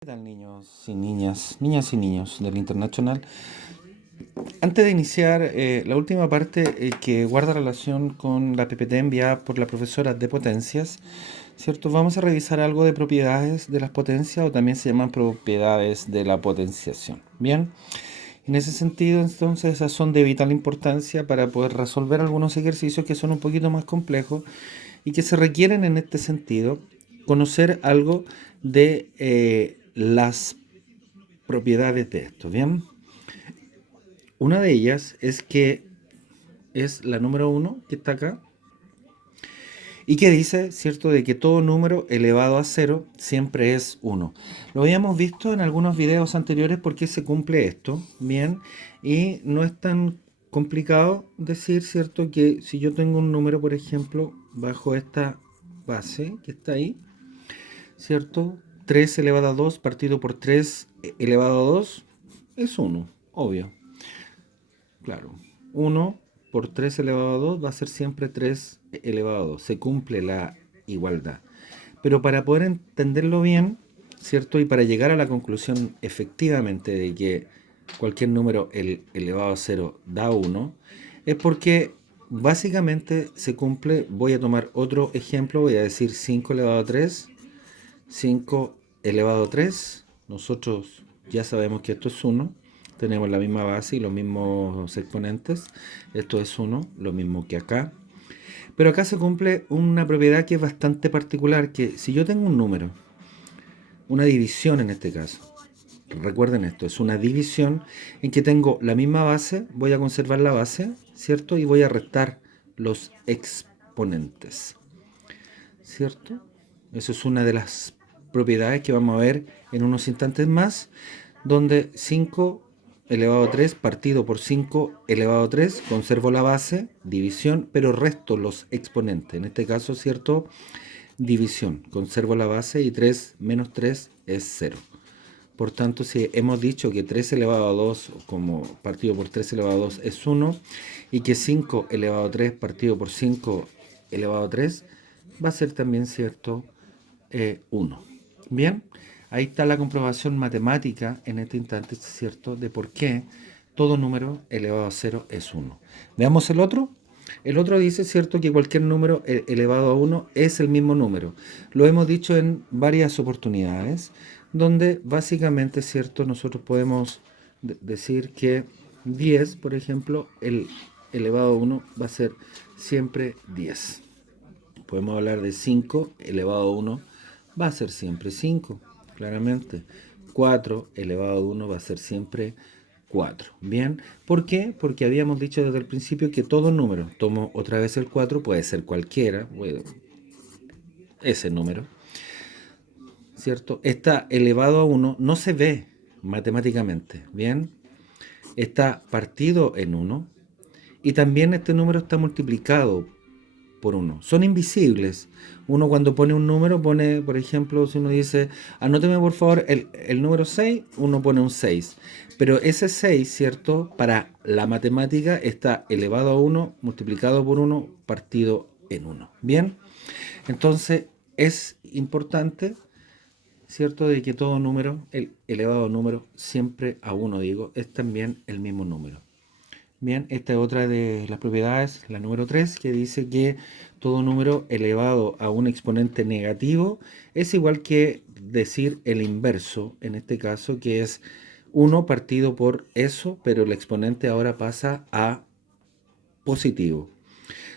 ¿Qué tal, niños y niñas y niños del Internacional? Antes de iniciar la última parte que guarda relación con la PPT enviada por la profesora de potencias, ¿cierto? Vamos a revisar algo de propiedades de las potencias o también se llaman propiedades de la potenciación. Bien, en ese sentido, entonces, esas son de vital importancia para poder resolver algunos ejercicios que son un poquito más complejos y que se requieren en este sentido conocer algo de las propiedades de esto, ¿bien? Una de ellas es que es la número uno que está acá y que dice, ¿cierto?, de que todo número elevado a cero siempre es uno. Lo habíamos visto en algunos videos anteriores porque se cumple esto, ¿bien? Y no es tan complicado decir, ¿cierto?, que si yo tengo un número, por ejemplo, bajo esta base que está ahí, ¿cierto? 3 elevado a 2 partido por 3 elevado a 2 es uno, obvio. Claro, uno por 3 elevado a 2 va a ser siempre 3 elevado a 2. Se cumple la igualdad. Pero para poder entenderlo bien, ¿cierto? Y para llegar a la conclusión efectivamente de que cualquier número elevado a cero da uno, es porque básicamente se cumple. Voy a tomar otro ejemplo, voy a decir 5 elevado a 3, 5 elevado a 3. Nosotros ya sabemos que esto es uno. Tenemos la misma base y los mismos exponentes. Esto es 1, lo mismo que acá. Pero acá se cumple una propiedad que es bastante particular, que si yo tengo un número, una división en este caso, recuerden esto, es una división en que tengo la misma base, voy a conservar la base, ¿cierto? Y voy a restar los exponentes, ¿cierto? Eso es una de las propiedades que vamos a ver en unos instantes más, donde 5 elevado a 3 partido por 5 elevado a 3, conservo la base, división, pero resto los exponentes. En este caso, ¿cierto? División, conservo la base y 3 menos 3 es 0. Por tanto, si hemos dicho que 3 elevado a 2 como partido por 3 elevado a 2 es 1 y que 5 elevado a 3 partido por 5 elevado a 3 va a ser también cierto 1. Bien, ahí está la comprobación matemática en este instante, ¿cierto?, de por qué todo número elevado a 0 es 1. Veamos el otro. El otro dice, ¿cierto?, que cualquier número elevado a 1 es el mismo número. Lo hemos dicho en varias oportunidades, donde básicamente, ¿cierto?, nosotros podemos decir que 10, por ejemplo, el elevado a 1 va a ser siempre 10. Podemos hablar de 5 elevado a 1 va a ser siempre 5, claramente. 4 elevado a 1 va a ser siempre 4. Bien, ¿por qué? Porque habíamos dicho desde el principio que todo número, tomo otra vez el 4, puede ser cualquiera, ese número, ¿cierto? Está elevado a 1, no se ve matemáticamente, ¿bien? Está partido en 1 y también este número está multiplicado por uno. Son invisibles. Uno cuando pone un número pone, por ejemplo, si uno dice, anóteme por favor el número 6, uno pone un 6. Pero ese 6, ¿cierto? Para la matemática está elevado a 1 multiplicado por 1 partido en 1. Bien, entonces es importante, ¿cierto?, de que todo número, el elevado número, siempre a 1 digo, es también el mismo número. Bien, esta es otra de las propiedades, la número 3, que dice que todo número elevado a un exponente negativo es igual que decir el inverso, en este caso, que es 1 partido por eso, pero el exponente ahora pasa a positivo.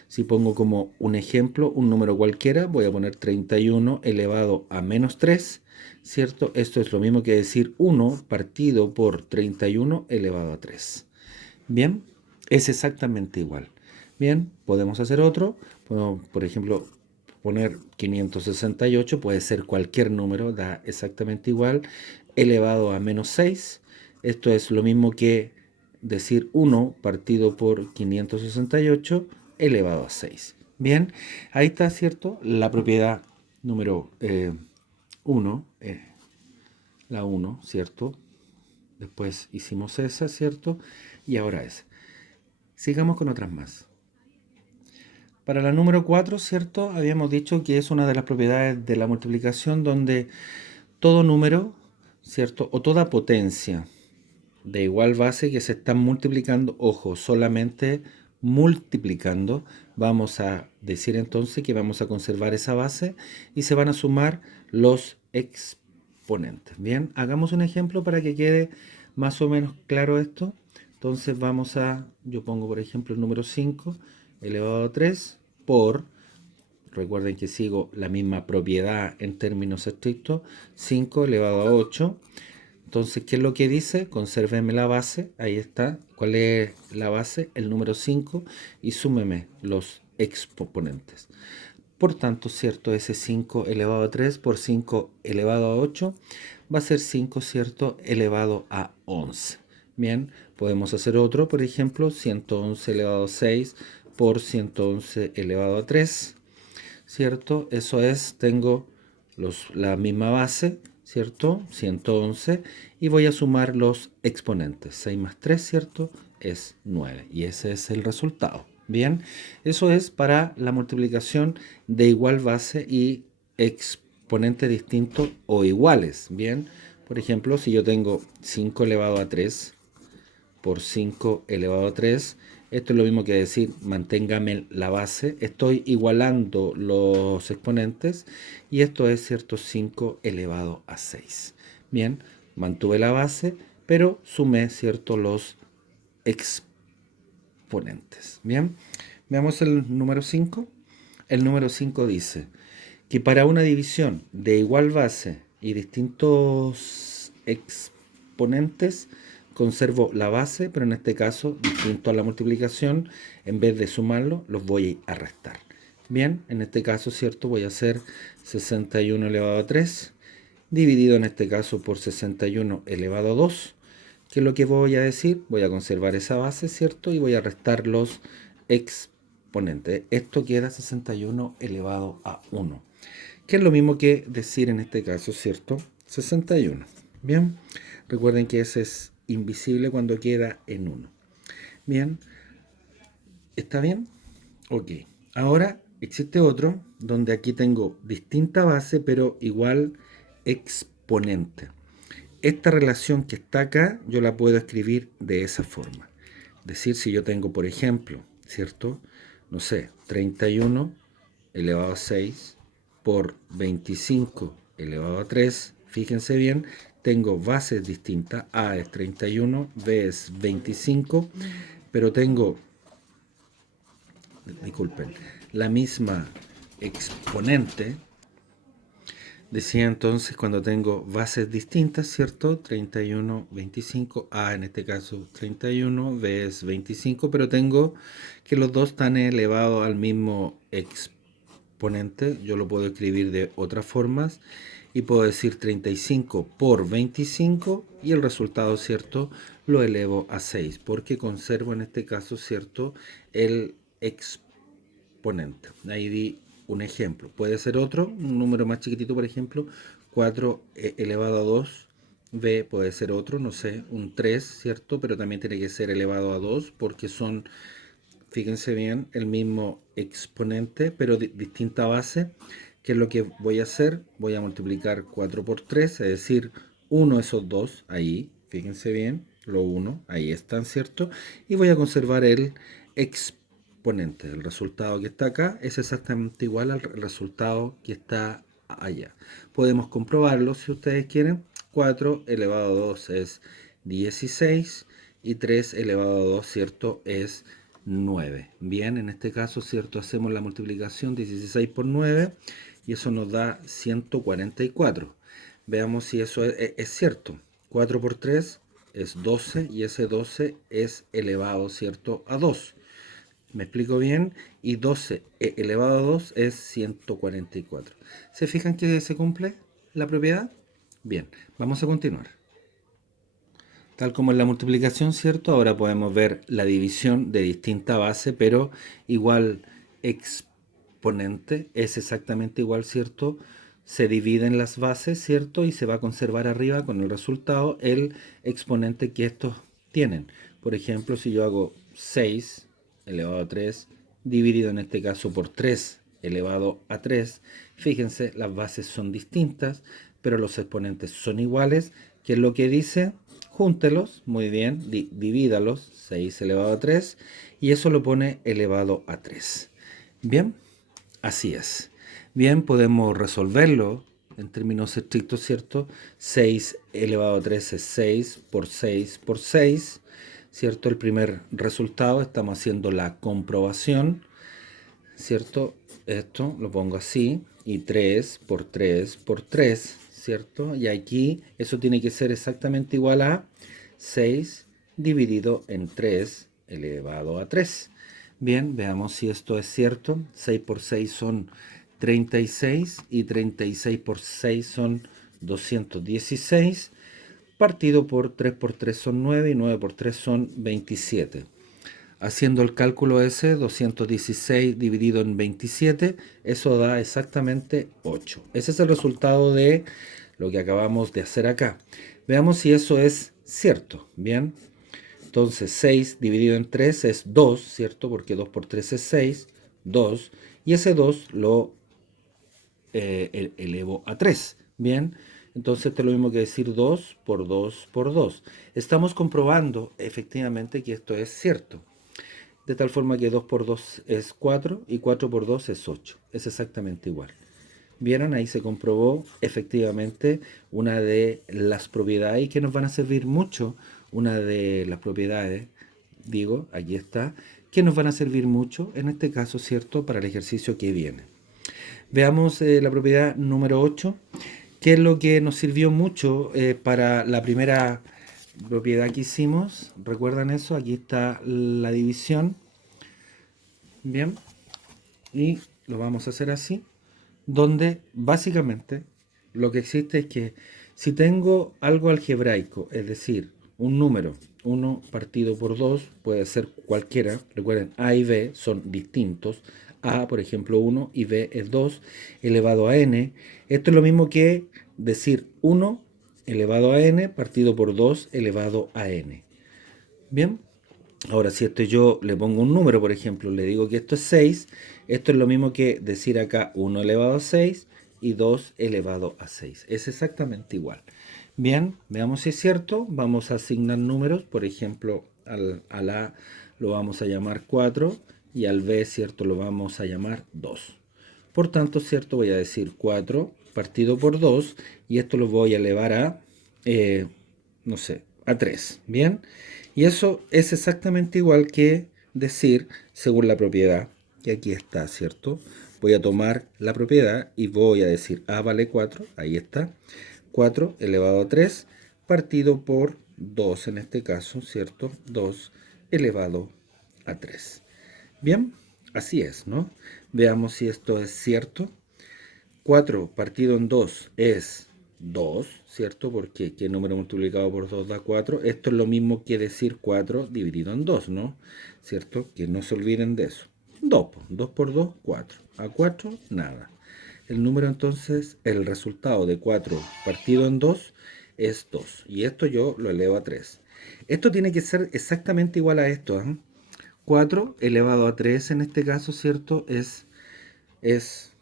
Si pongo como un ejemplo un número cualquiera, voy a poner 31 elevado a menos 3, ¿cierto? Esto es lo mismo que decir 1 partido por 31 elevado a 3. Bien, es exactamente igual. Bien, podemos hacer otro. Podemos, por ejemplo, poner 568, puede ser cualquier número, da exactamente igual, elevado a menos 6. Esto es lo mismo que decir 1 partido por 568 elevado a 6. Bien, ahí está, ¿cierto? La propiedad número 1, la 1, ¿cierto? Después hicimos esa, ¿cierto? Y ahora esa. Sigamos con otras más. Para la número 4, ¿cierto? Habíamos dicho que es una de las propiedades de la multiplicación donde todo número ¿cierto? O toda potencia de igual base que se están multiplicando, ojo, solamente multiplicando, vamos a decir entonces que vamos a conservar esa base y se van a sumar los exponentes. Bien, hagamos un ejemplo para que quede más o menos claro esto. Entonces yo pongo por ejemplo el número 5 elevado a 3 por, recuerden que sigo la misma propiedad en términos estrictos, 5 elevado a 8. Entonces, ¿qué es lo que dice? Consérveme la base, ahí está. ¿Cuál es la base? El número 5 y súmeme los exponentes. Por tanto, ¿cierto? Ese 5 elevado a 3 por 5 elevado a 8 va a ser 5, ¿cierto? Elevado a 11. Bien, podemos hacer otro, por ejemplo, 111 elevado a 6 por 111 elevado a 3, ¿cierto? Eso es, tengo la misma base, ¿cierto? 111 y voy a sumar los exponentes. 6 más 3, ¿cierto? Es 9 y ese es el resultado. Bien, eso es para la multiplicación de igual base y exponentes distintos o iguales. Bien, por ejemplo, si yo tengo 5 elevado a 3 por 5 elevado a 3. Esto es lo mismo que decir, manténgame la base. Estoy igualando los exponentes y esto es, ¿cierto? 5 elevado a 6. Bien, mantuve la base, pero sumé, ¿cierto? Los exponentes. Bien, veamos el número 5. El número 5 dice que para una división de igual base y distintos exponentes, conservo la base, pero en este caso, distinto a la multiplicación, en vez de sumarlo, los voy a restar. Bien, en este caso, ¿cierto? Voy a hacer 61 elevado a 3, dividido en este caso por 61 elevado a 2. ¿Qué es lo que voy a decir? Voy a conservar esa base, ¿cierto? Y voy a restar los exponentes. Esto queda 61 elevado a 1, que es lo mismo que decir en este caso, ¿cierto? 61. Bien, recuerden que ese es invisible cuando queda en 1. Bien, ¿está bien? Ok. Ahora existe otro donde aquí tengo distinta base pero igual exponente. Esta relación que está acá yo la puedo escribir de esa forma. Es decir, si yo tengo, por ejemplo, ¿cierto? No sé, 31 elevado a 6 por 25 elevado a 3. Fíjense bien, tengo bases distintas. A es 31, B es 25, pero tengo, disculpen, la misma exponente. Decía entonces cuando tengo bases distintas, ¿cierto? 31, 25, A en este caso 31, B es 25, pero tengo que los dos están elevados al mismo exponente. Yo lo puedo escribir de otras formas y puedo decir 35 por 25 y el resultado, ¿cierto? Lo elevo a 6 porque conservo en este caso, ¿cierto? El exponente. Ahí di un ejemplo. Puede ser otro, un número más chiquitito, por ejemplo, 4 elevado a 2. B puede ser otro, no sé, un 3, ¿cierto? Pero también tiene que ser elevado a 2 porque son, fíjense bien, el mismo exponente, pero distinta base. ¿Qué es lo que voy a hacer? Voy a multiplicar 4 por 3, es decir, 1 esos dos, ahí, fíjense bien, lo 1, ahí están, ¿cierto? Y voy a conservar el exponente. El resultado que está acá es exactamente igual al resultado que está allá. Podemos comprobarlo si ustedes quieren. 4 elevado a 2 es 16 y 3 elevado a 2, ¿cierto? Es 9. Bien, en este caso, ¿cierto? Hacemos la multiplicación 16 por 9 y eso nos da 144. Veamos si eso es cierto. 4 por 3 es 12 y ese 12 es elevado, ¿cierto? A 2. ¿Me explico bien? Y 12 elevado a 2 es 144. ¿Se fijan que se cumple la propiedad? Bien, vamos a continuar. Tal como en la multiplicación, ¿cierto? Ahora podemos ver la división de distinta base, pero igual exponente es exactamente igual, ¿cierto? Se dividen las bases, ¿cierto? Y se va a conservar arriba con el resultado el exponente que estos tienen. Por ejemplo, si yo hago 6 elevado a 3, dividido en este caso por 3 elevado a 3, fíjense, las bases son distintas, pero los exponentes son iguales, ¿Qué es lo que dice? Júntelos, muy bien, divídalos, 6 elevado a 3, y eso lo pone elevado a 3. Bien, así es. Bien, podemos resolverlo en términos estrictos, ¿cierto? 6 elevado a 3 es 6 por 6 por 6, ¿cierto? El primer resultado, estamos haciendo la comprobación, ¿cierto? Esto lo pongo así, y 3 por 3 por 3, ¿cierto? Y aquí eso tiene que ser exactamente igual a 6 dividido en 3 elevado a 3. Bien, veamos si esto es cierto. 6 por 6 son 36 y 36 por 6 son 216. Partido por 3 son 9 y 9 por 3 son 27. Haciendo el cálculo ese, 216 dividido en 27, eso da exactamente 8. Ese es el resultado de lo que acabamos de hacer acá. Veamos si eso es cierto. Bien, entonces 6 dividido en 3 es 2, ¿cierto? Porque 2 por 3 es 6, 2. Y ese 2 lo elevo a 3. Bien, entonces esto es lo mismo que decir 2 por 2 por 2. Estamos comprobando efectivamente que esto es cierto. De tal forma que 2 por 2 es 4 y 4 por 2 es 8. Es exactamente igual. ¿Vieron? Ahí se comprobó efectivamente una de las propiedades que nos van a servir mucho. Una de las propiedades, digo, aquí está, que nos van a servir mucho, en este caso, ¿cierto?, para el ejercicio que viene. Veamos la propiedad número 8, que es lo que nos sirvió mucho para la primera propiedad que hicimos. ¿Recuerdan eso? Aquí está la división. Bien, y lo vamos a hacer así, donde básicamente lo que existe es que si tengo algo algebraico, es decir, un número, 1 partido por 2, puede ser cualquiera, recuerden, A y B son distintos, A, por ejemplo, 1 y B es 2, elevado a n, esto es lo mismo que decir 1 elevado a n partido por 2 elevado a n. Bien, ahora si esto yo le pongo un número, por ejemplo, le digo que esto es 6, esto es lo mismo que decir acá 1 elevado a 6 y 2 elevado a 6. Es exactamente igual. Bien, veamos si es cierto. Vamos a asignar números, por ejemplo, al A lo vamos a llamar 4 y al B, cierto, lo vamos a llamar 2. Por tanto, cierto, voy a decir 4 partido por 2 y esto lo voy a elevar a, no sé, a 3. Bien, y eso es exactamente igual que decir, según la propiedad, que aquí está, ¿cierto? Voy a tomar la propiedad y voy a decir A vale 4, ahí está, 4 elevado a 3 partido por 2 en este caso, ¿cierto? 2 elevado a 3. Bien, así es, ¿no? Veamos si esto es cierto. 4 partido en 2 es 2, ¿cierto? Porque ¿qué número multiplicado por 2 da 4? Esto es lo mismo que decir 4 dividido en 2, ¿no? ¿Cierto? Que no se olviden de eso. 2, 2 por 2, 4. A 4, nada. El número entonces, el resultado de 4 partido en 2 es 2. Y esto yo lo elevo a 3. Esto tiene que ser exactamente igual a esto, ¿eh? 4 elevado a 3 en este caso, ¿cierto? Es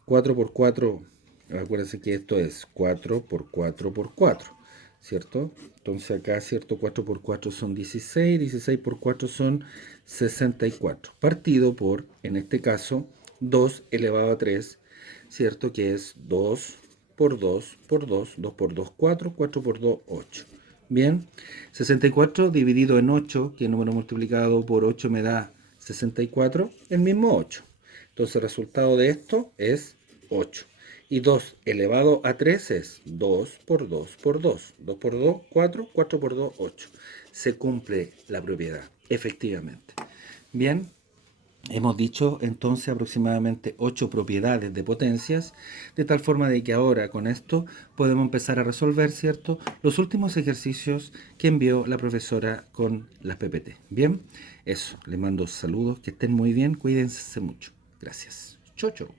4 por 4. Acuérdense que esto es 4 por 4 por 4, ¿cierto? Entonces acá, ¿cierto? 4 por 4 son 16, 16 por 4 son 64. Partido por, en este caso, 2 elevado a 3, ¿cierto? Que es 2 por 2 por 2, 2 por 2, 4, 4 por 2, 8. Bien, 64 dividido en 8, que el número multiplicado por 8 me da 64, el mismo 8. Entonces el resultado de esto es 8. Y 2 elevado a 3 es 2 por 2 por 2. 2 por 2, 4. 4 por 2, 8. Se cumple la propiedad, efectivamente. Bien, hemos dicho entonces aproximadamente 8 propiedades de potencias, de tal forma de que ahora con esto podemos empezar a resolver, ¿cierto?, los últimos ejercicios que envió la profesora con las PPT. Bien, eso, les mando saludos, que estén muy bien, cuídense mucho. Gracias. Chau, chau.